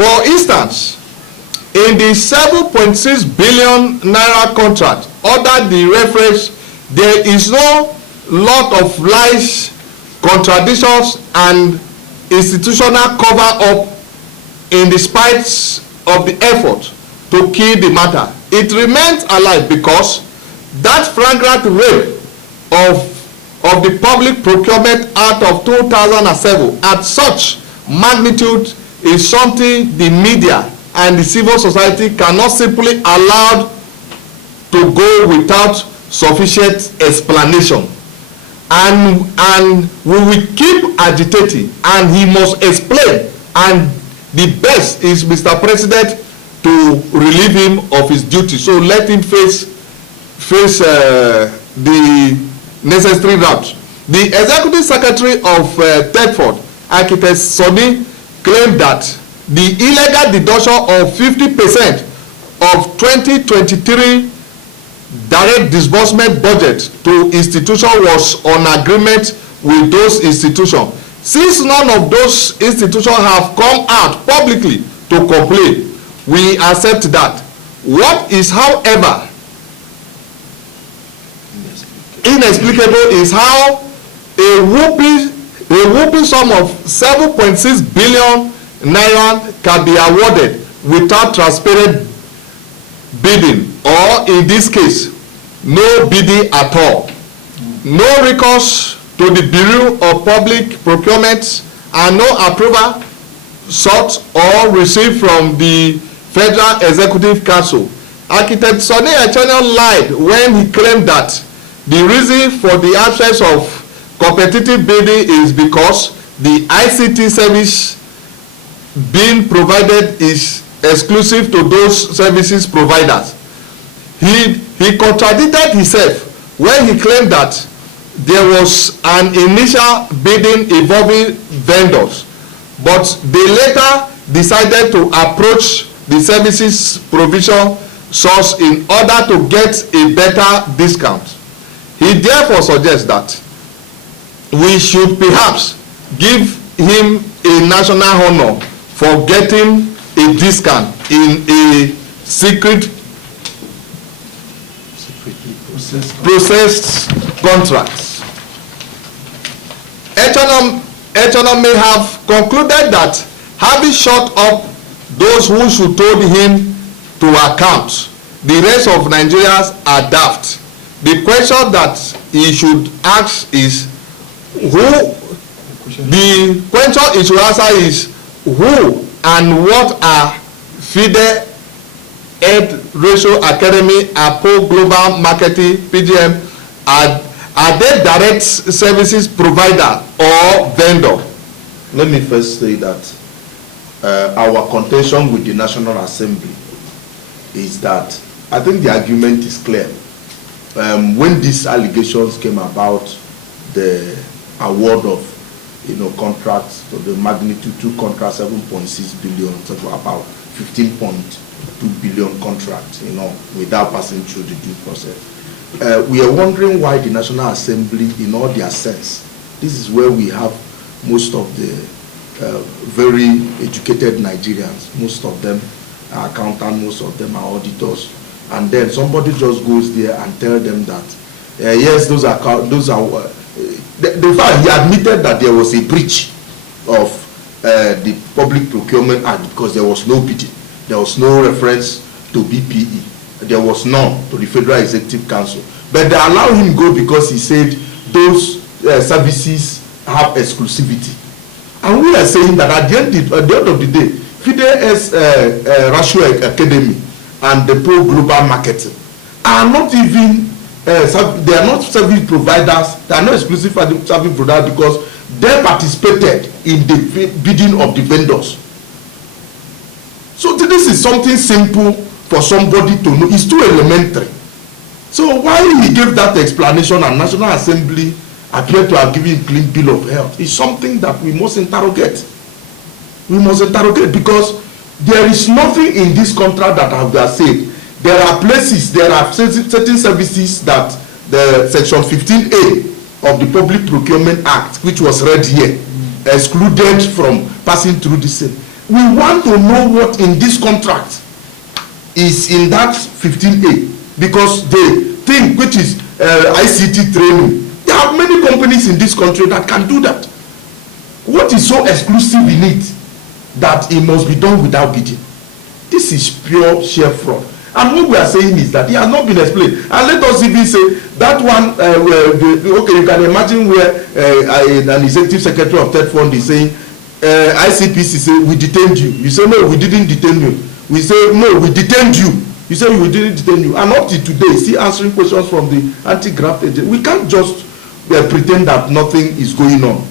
For instance, in the 7.6 billion naira contract under the reference, there is no lot of lies, contradictions, and institutional cover-up in the spite of the effort to kill the matter. It remains alive because that flagrant rape of the Public Procurement Act of 2007 at such magnitude is something the media and the civil society cannot simply allow to go without sufficient explanation. And we will keep agitating, and he must explain, and the best is Mr. President to relieve him of his duty. So let him face the necessary route. The Executive Secretary of TETFUND, Architect Sonny, claimed that the illegal deduction of 50% of 2023 direct disbursement budget to institutions was on agreement with those institutions. Since none of those institutions have come out publicly to complain, we accept that. What is, however, inexplicable is how a whooping sum of 7.6 billion naira can be awarded without transparent bidding, or in this case, no bidding at all. No recourse to the Bureau of Public Procurement, and no approval sought or received from the Federal Executive Council. Architect Sonny ECHONO lied when he claimed that the reason for the absence of competitive bidding is because the ICT service being provided is exclusive to those services providers. He contradicted himself when he claimed that there was an initial bidding involving vendors, but they later decided to approach the services provision source in order to get a better discount. He therefore suggests that we should perhaps give him a national honor for getting a discount in a secretly processed contracts. ECHONO may have concluded that having shut up those who should hold him to account, the rest of Nigerians are daft. The question that he should ask is who and what are FIDE, Ed Ratio Academy, APO Global Marketing, PGM, are they direct services provider or vendor? Let me first say that our contention with the National Assembly is that I think the argument is clear. When these allegations came about, the award of contracts to the magnitude 2 contracts, 7.6 billion, so about 15.2 billion contracts, without passing through the due process. We are wondering why the National Assembly, in all their sense, this is where we have most of the very educated Nigerians. Most of them are accountants, most of them are auditors, and then somebody just goes there and tell them that yes, those are the fact he admitted that there was a breach of the Public Procurement Act because there was no bidding, there was no reference to BPE, there was none to the Federal Executive Council, but they allow him go because he said those services have exclusivity. And we are saying that at the end of the day, FIDE's Ratio Academy and the Pro Global Marketing are not even they are not service providers, they are not exclusive service providers because they participated in the bidding of the vendors. So this is something simple for somebody to know. It's too elementary. So why he gave that explanation and National Assembly appeared to have given clean bill of health is something that we must interrogate. We must interrogate because there is nothing in this contract that I have said. There are places, there are certain services that the Section 15A of the Public Procurement Act, which was read here, excluded from passing through the same. we want to know what in this contract is in that 15A, because the thing which is ICT training, there are many companies in this country that can do that. What is so exclusive in it that it must be done without bidding? This is pure sheer fraud. And what we are saying is that it has not been explained. And let us even say that one, okay, you can imagine where an executive secretary of TETFUND is saying, ICPC say, we detained you. You say, no, we didn't detain you. We say, no, we detained you. You say, we didn't detain you. And up to today, still answering questions from the anti-graft agent. We can't just pretend that nothing is going on.